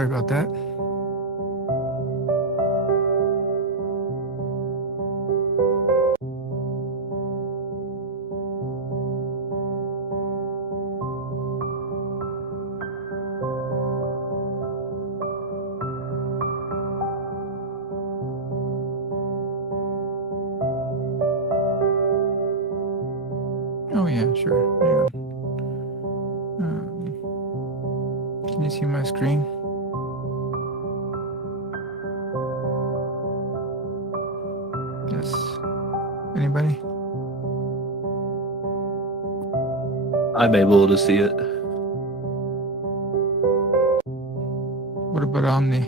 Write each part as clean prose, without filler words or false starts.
Sorry about that. Oh yeah, sure. Hang on. Can you see my screen? Yes. Anybody? I'm able to see it. What about Omni?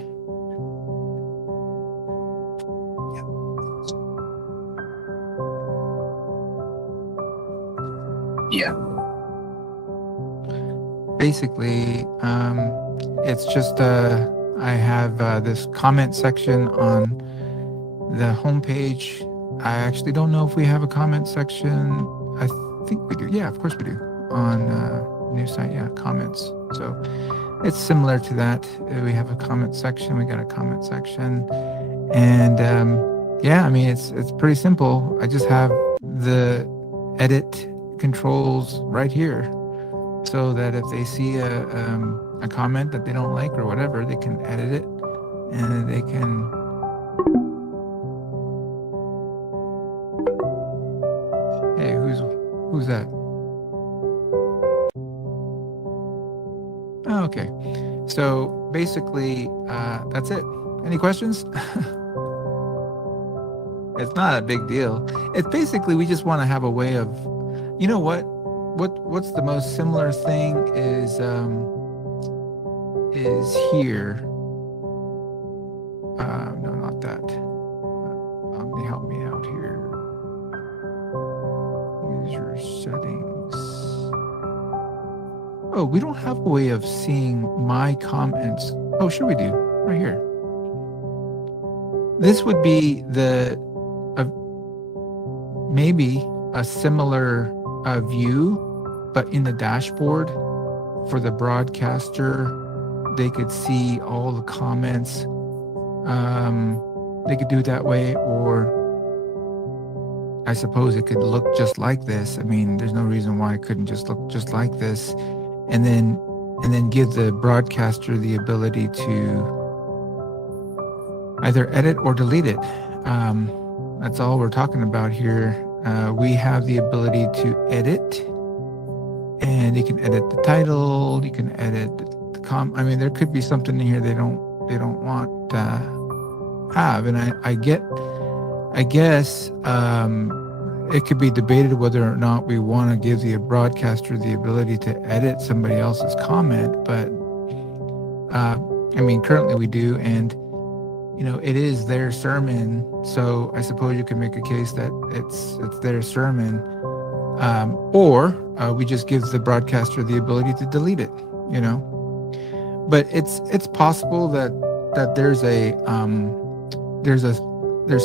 Yeah. Basically, it's just I have this comment section on the homepage. I actually don't know if we have a comment section. I think we do. Yeah, of course we do. On new site, yeah, comments. So it's similar to that. We have a comment section. We got a comment section, and yeah, I mean it's pretty simple. I just have the edit controls right here, so that if they see a comment that they don't like or whatever, they can edit it, and they can. Hey, who's that? Oh, okay. So basically, that's it. Any questions? It's not a big deal. It's basically we just want to have a way of, you know what's the most similar thing is here. No, not that. Let me help me out here. User settings. Oh, we don't have a way of seeing my comments. Oh, sure we do. Right here. This would be the maybe a similar view, but in the dashboard for the broadcaster, they could see all the comments. They could do it that way, or I suppose it could look just like this. I mean, there's no reason why it couldn't just look just like this, and then give the broadcaster the ability to either edit or delete it. That's all we're talking about here. We have the ability to edit, and you can edit the title. You can edit the I mean, there could be something in here they don't want to have, and I guess it could be debated whether or not we want to give the broadcaster the ability to edit somebody else's comment. But I mean, currently we do, and you know, it is their sermon, so I suppose you can make a case that it's their sermon, or we just give the broadcaster the ability to delete it, you know. But it's possible that there's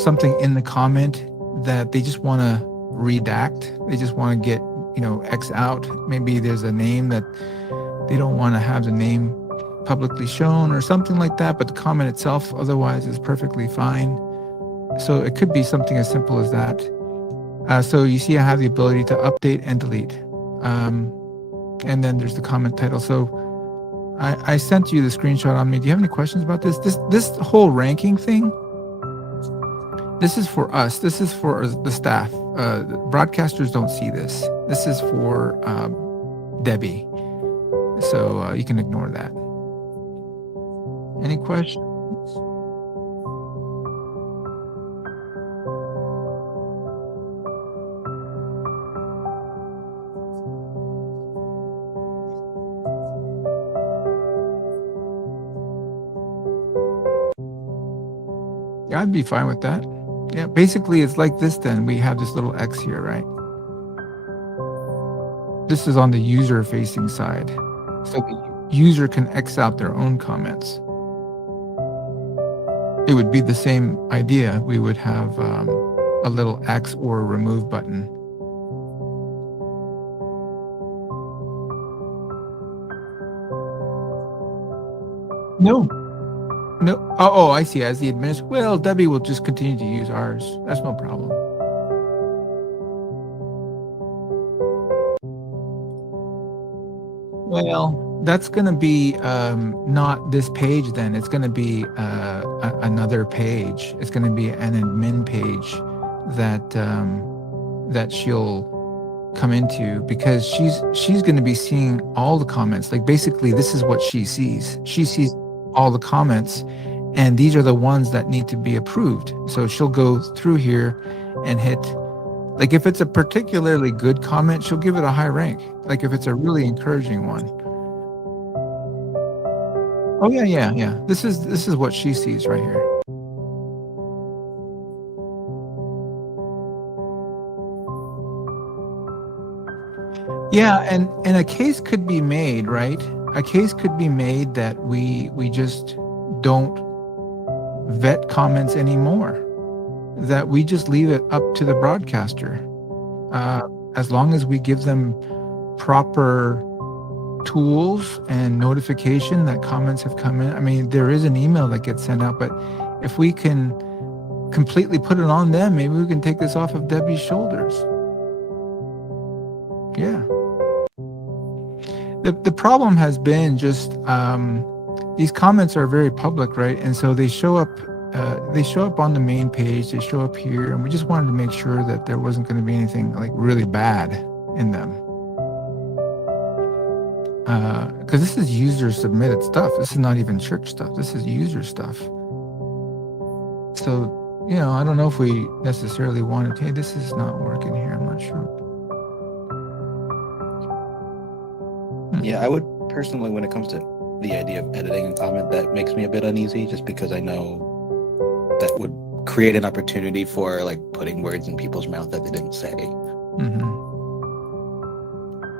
something in the comment that they just want to redact. They just want to get, you know, X out. Maybe there's a name that they don't want to have the name publicly shown or something like that, but the comment itself otherwise is perfectly fine. So it could be something as simple as that. So you see I have the ability to update and delete. And then there's the comment title. So I sent you the screenshot on me. Do you have any questions about this? This whole ranking thing, this is for us. This is for the staff. Broadcasters don't see this. This is for Debbie. So you can ignore that. Any questions? Yeah, I'd be fine with that. Yeah, basically it's like this then. We have this little X here, right? This is on the user facing side. So the user can X out their own comments. It would be the same idea. We would have a little X or a remove button. No, Oh, I see. As the administrator, well, Debbie will just continue to use ours. That's no problem. Well, that's going to be not this page then. It's going to be another page. It's going to be an admin page that she'll come into, because she's going to be seeing all the comments. Like, basically, this is what she sees. She sees all the comments, and these are the ones that need to be approved. So she'll go through here and hit, like, if it's a particularly good comment, she'll give it a high rank. Like, if it's a really encouraging one. Oh yeah. This is what she sees right here. Yeah, and a case could be made, right? A case could be made that we just don't vet comments anymore. That we just leave it up to the broadcaster. As long as we give them proper tools and notification that comments have come in. I mean, there is an email that gets sent out, but if we can completely put it on them, maybe we can take this off of Debbie's shoulders. Yeah. The problem has been just these comments are very public, right? And so they show up on the main page, they show up here, and we just wanted to make sure that there wasn't going to be anything like really bad in them. Because this is user submitted stuff. This is not even church stuff. This is user stuff. So, I don't know if we necessarily wanted, hey, this is not working here. I'm not sure. Yeah, I would personally, when it comes to the idea of editing a comment, that makes me a bit uneasy, just because I know that would create an opportunity for like putting words in people's mouth that they didn't say. Mm-hmm.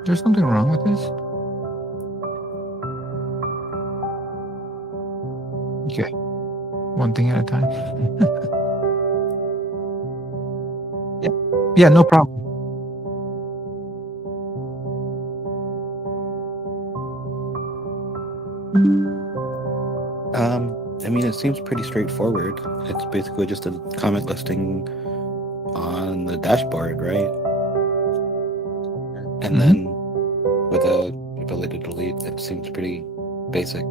There's something wrong with this? Okay. One thing at a time. Yeah, no problem. I mean, it seems pretty straightforward. It's basically just a comment listing on the dashboard, right? And then with a ability to delete, it seems pretty basic.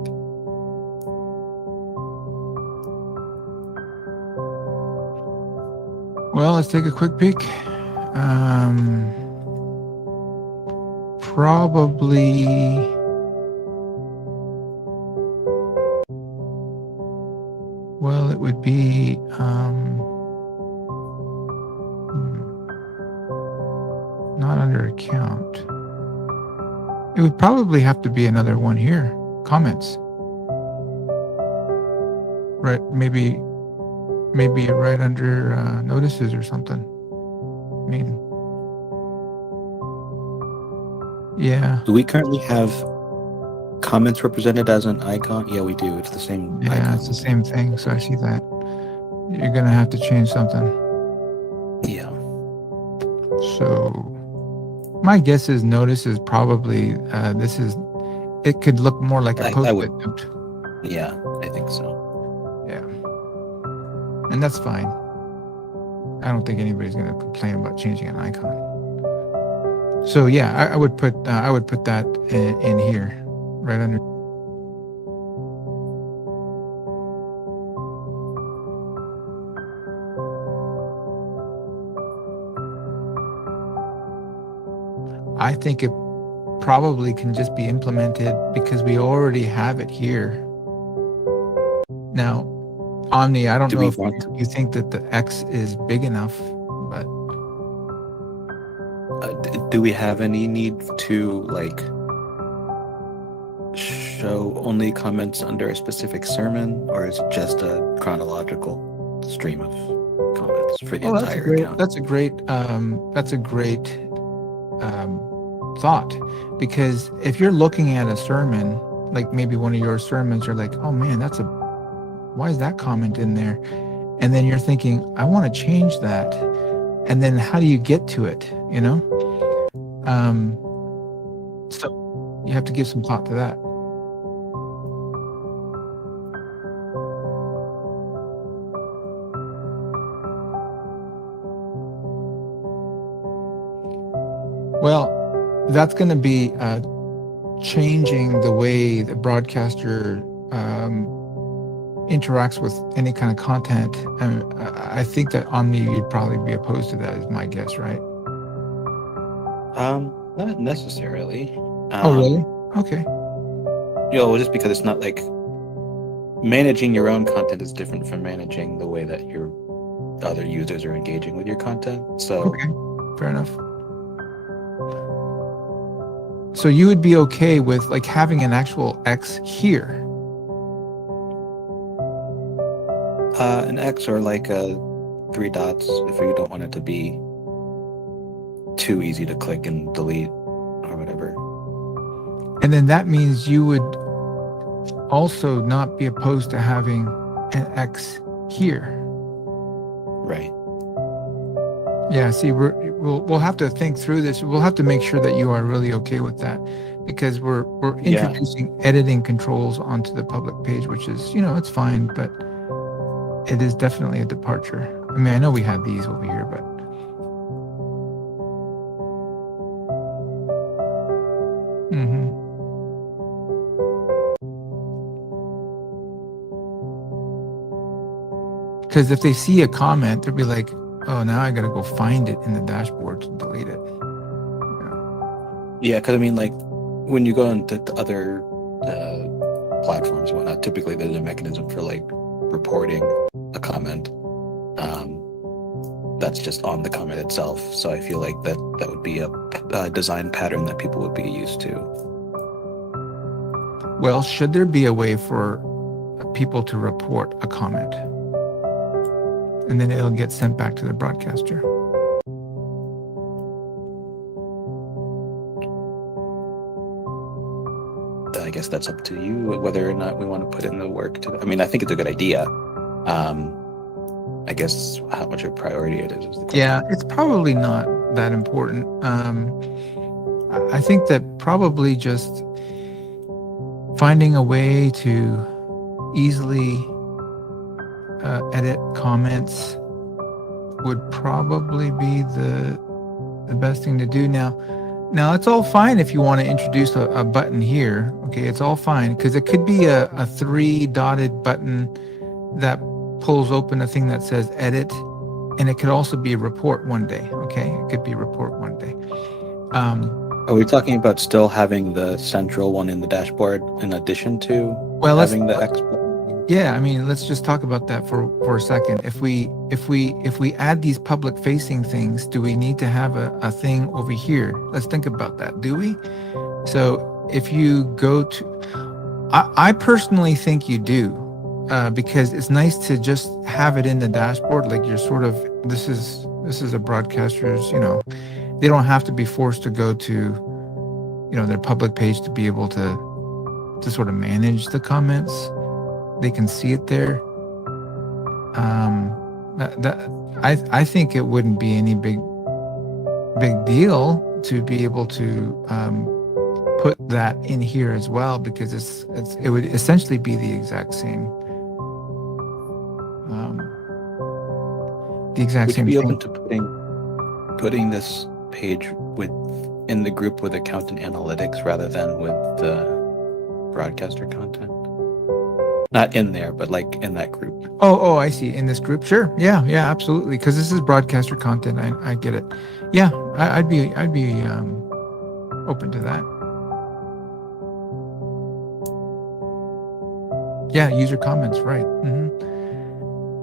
Well, let's take a quick peek. Probably it would be not under account. It would probably have to be another one here. Comments. Right, maybe right under notices or something. I mean, yeah. Do we currently have comments represented as an icon? Yeah, we do. It's the same icon. Yeah, it's the same thing. So I see that. You're going to have to change something. Yeah. So my guess is notice is probably, it could look more like a post-it note. Yeah, I think so. Yeah. And that's fine. I don't think anybody's going to complain about changing an icon. So yeah, I would put that in here, right under. I think it probably can just be implemented because we already have it here. Now, Omni, I don't know if you think that the X is big enough, but do we have any need to like show only comments under a specific sermon, or is it just a chronological stream of comments for the entire account? That's a great thought, because if you're looking at a sermon, like maybe one of your sermons, you're like, oh man, why is that comment in there? And then you're thinking, I want to change that. And then how do you get to it? So you have to give some thought to that. Well, that's going to be changing the way the broadcaster interacts with any kind of content. And I think that Omni, you'd probably be opposed to that, is my guess, right? Not necessarily. Oh, really? Okay. Just because it's not like managing your own content is different from managing the way that your other users are engaging with your content. So, okay, fair enough. So you would be okay with like having an actual X here? An X or like a 3 dots if you don't want it to be too easy to click and delete or whatever. And then that means you would also not be opposed to having an X here. Right. Yeah, see, we'll have to think through this. We'll have to make sure that you are really okay with that, because we're introducing editing controls onto the public page, which is, it's fine, but it is definitely a departure. I mean, I know we have these over here, but because if they see a comment, they'll be like, oh, now I gotta go find it in the dashboard to delete it. Yeah, because I mean, like, when you go into the other platforms and whatnot, typically there's a mechanism for like reporting a comment that's just on the comment itself. So I feel like that would be a design pattern that people would be used to. Well, should there be a way for people to report a comment? And then it'll get sent back to the broadcaster. I guess that's up to you whether or not we want to put in the work to. I mean, I think it's a good idea. I guess how much of a priority it is the question. Yeah, it's probably not that important. I think that probably just finding a way to easily edit comments would probably be the best thing to do. Now it's all fine if you want to introduce a button here. Okay, it's all fine, because it could be a 3-dotted button that pulls open a thing that says edit, and it could also be a report one day. Okay, it could be a report one day. Are we talking about still having the central one in the dashboard in addition to having the X button? Yeah, I mean, let's just talk about that for a second. If we add these public facing things, do we need to have a thing over here? Let's think about that. Do we? So if you go to, I personally think you do, because it's nice to just have it in the dashboard. Like you're sort of, this is a broadcaster's, they don't have to be forced to go to, their public page to be able to sort of manage the comments. They can see it there. I think it wouldn't be any big deal to be able to put that in here as well, because it would essentially be the exact same. Would you be open to putting this page in the group with account and analytics rather than with the broadcaster content? Not in there, but like in that group. Oh, I see. In this group, sure. Yeah, absolutely. Because this is broadcaster content. I get it. Yeah, I'd be open to that. Yeah, user comments, right?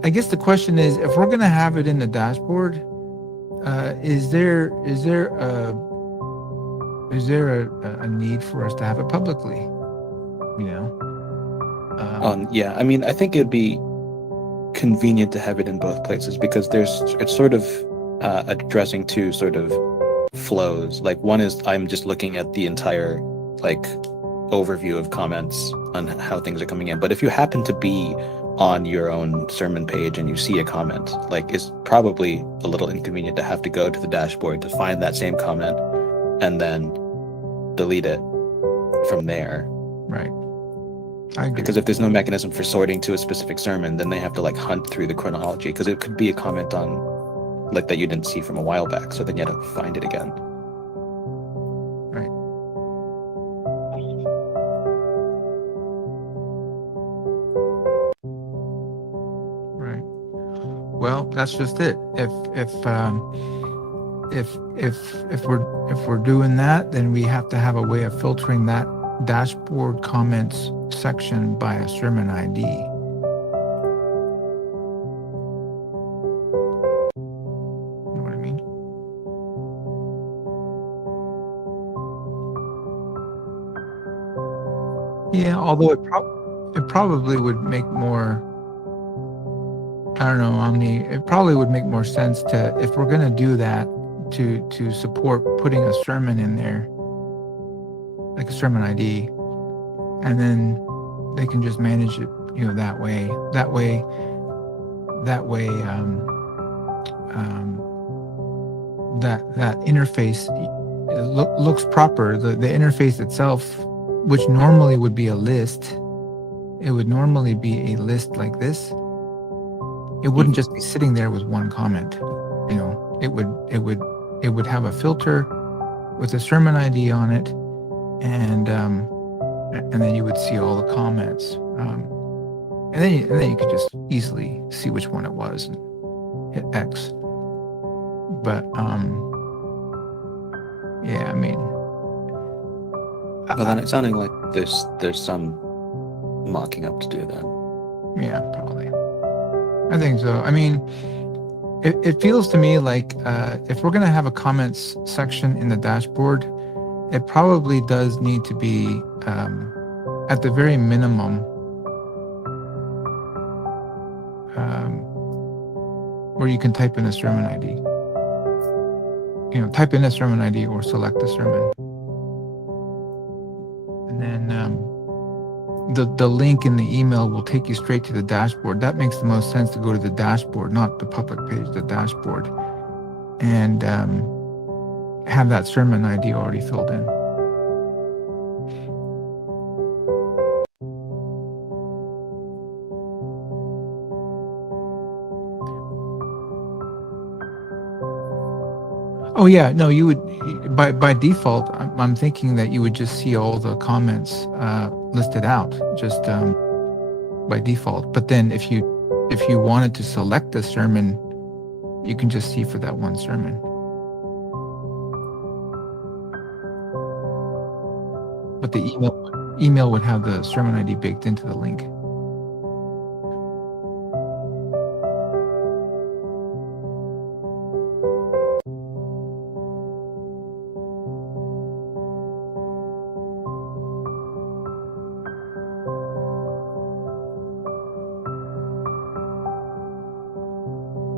I guess the question is, if we're gonna have it in the dashboard, is there a need for us to have it publicly? Yeah, I mean, I think it'd be convenient to have it in both places, because it's sort of addressing two sort of flows. Like one is I'm just looking at the entire like overview of comments on how things are coming in. But if you happen to be on your own sermon page and you see a comment, like it's probably a little inconvenient to have to go to the dashboard to find that same comment and then delete it from there. Right. I agree. Because if there's no mechanism for sorting to a specific sermon, then they have to like hunt through the chronology, because it could be a comment on like that you didn't see from a while back, so then you have to find it again. Well, that's just it. If we're doing that, then we have to have a way of filtering that dashboard comments section by a sermon ID. You know what I mean? Yeah, although it probably would make more, I don't know, Omni, it probably would make more sense to, if we're going to do that, to support putting a sermon in there, like a sermon ID, and then they can just manage it, that way. That interface looks proper. The interface itself, which normally would be a list, it would normally be a list like this. It wouldn't just be sitting there with one comment. It would have a filter with a sermon ID on it, and then you would see all the comments, and then you could just easily see which one it was and hit X. But yeah, I mean, Well, then it's sounding like there's some mocking up to do then. yeah, probably. I think so. I mean, it feels to me like if we're going to have a comments section in the dashboard, it probably does need to be, at the very minimum, where you can type in a sermon ID. Type in a sermon ID or select a sermon. And then the link in the email will take you straight to the dashboard. That makes the most sense, to go to the dashboard, not the public page, the dashboard, and have that sermon ID already filled in. Oh yeah, no, you would, by default, I'm thinking that you would just see all the comments listed out, just by default. But then if you wanted to select a sermon, you can just see for that one sermon. But the email would have the sermon ID baked into the link.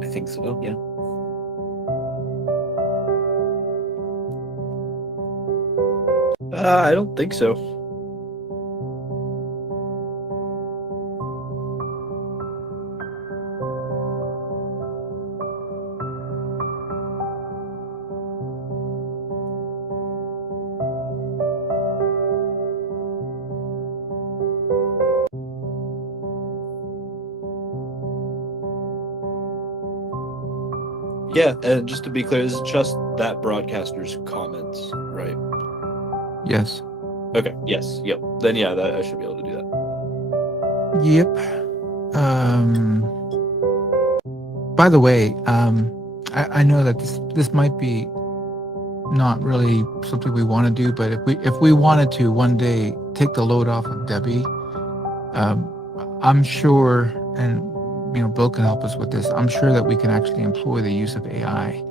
I think so, yeah. I don't think so. Yeah, and just to be clear, this is just that broadcaster's comments, right? Yes. Okay, yes, yep. Then yeah, I should be able to do that. Yep. By the way, I know that this might be not really something we want to do, but if we wanted to one day take the load off of Debbie, I'm sure, and Bill can help us with this, I'm sure that we can actually employ the use of AI,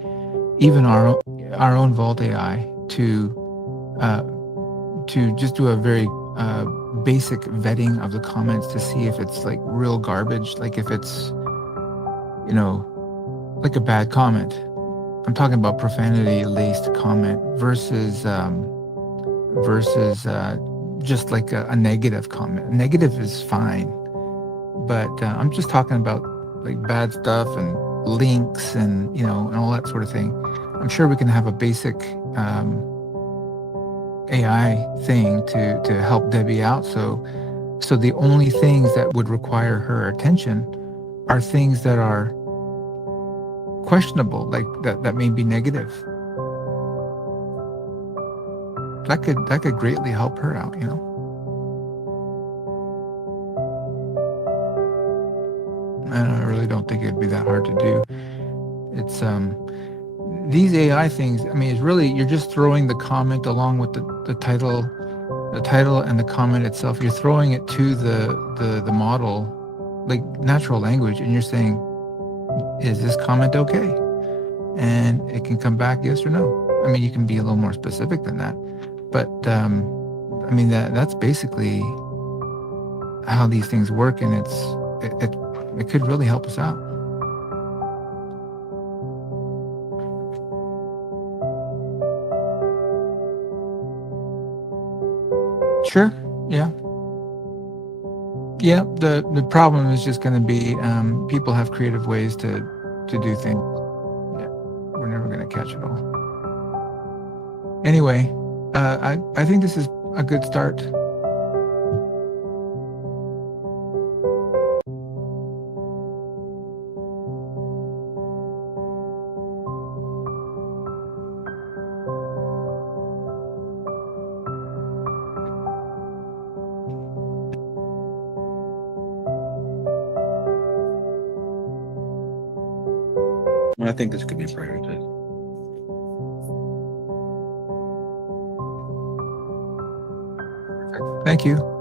even our own Vault AI, to just do a very basic vetting of the comments to see if it's like real garbage, like if it's like a bad comment. I'm talking about profanity laced comment versus just like a negative comment. Negative is fine, but I'm just talking about like bad stuff and links and and all that sort of thing. I'm sure we can have a basic AI thing to help Debbie out. So the only things that would require her attention are things that are questionable, like that may be negative. That could greatly help her out, I really don't think it'd be that hard to do. It's these AI things. I mean, it's really you're just throwing the comment along with the title and the comment itself. You're throwing it to the model, like natural language, and you're saying, "Is this comment okay?" And it can come back yes or no. I mean, you can be a little more specific than that, but I mean that's basically how these things work, and it could really help us out. Sure. Yeah. Yeah. The problem is just going to be people have creative ways to do things. Yeah, we're never going to catch it all. Anyway, I think this is a good start. I think this could be prioritized. Thank you.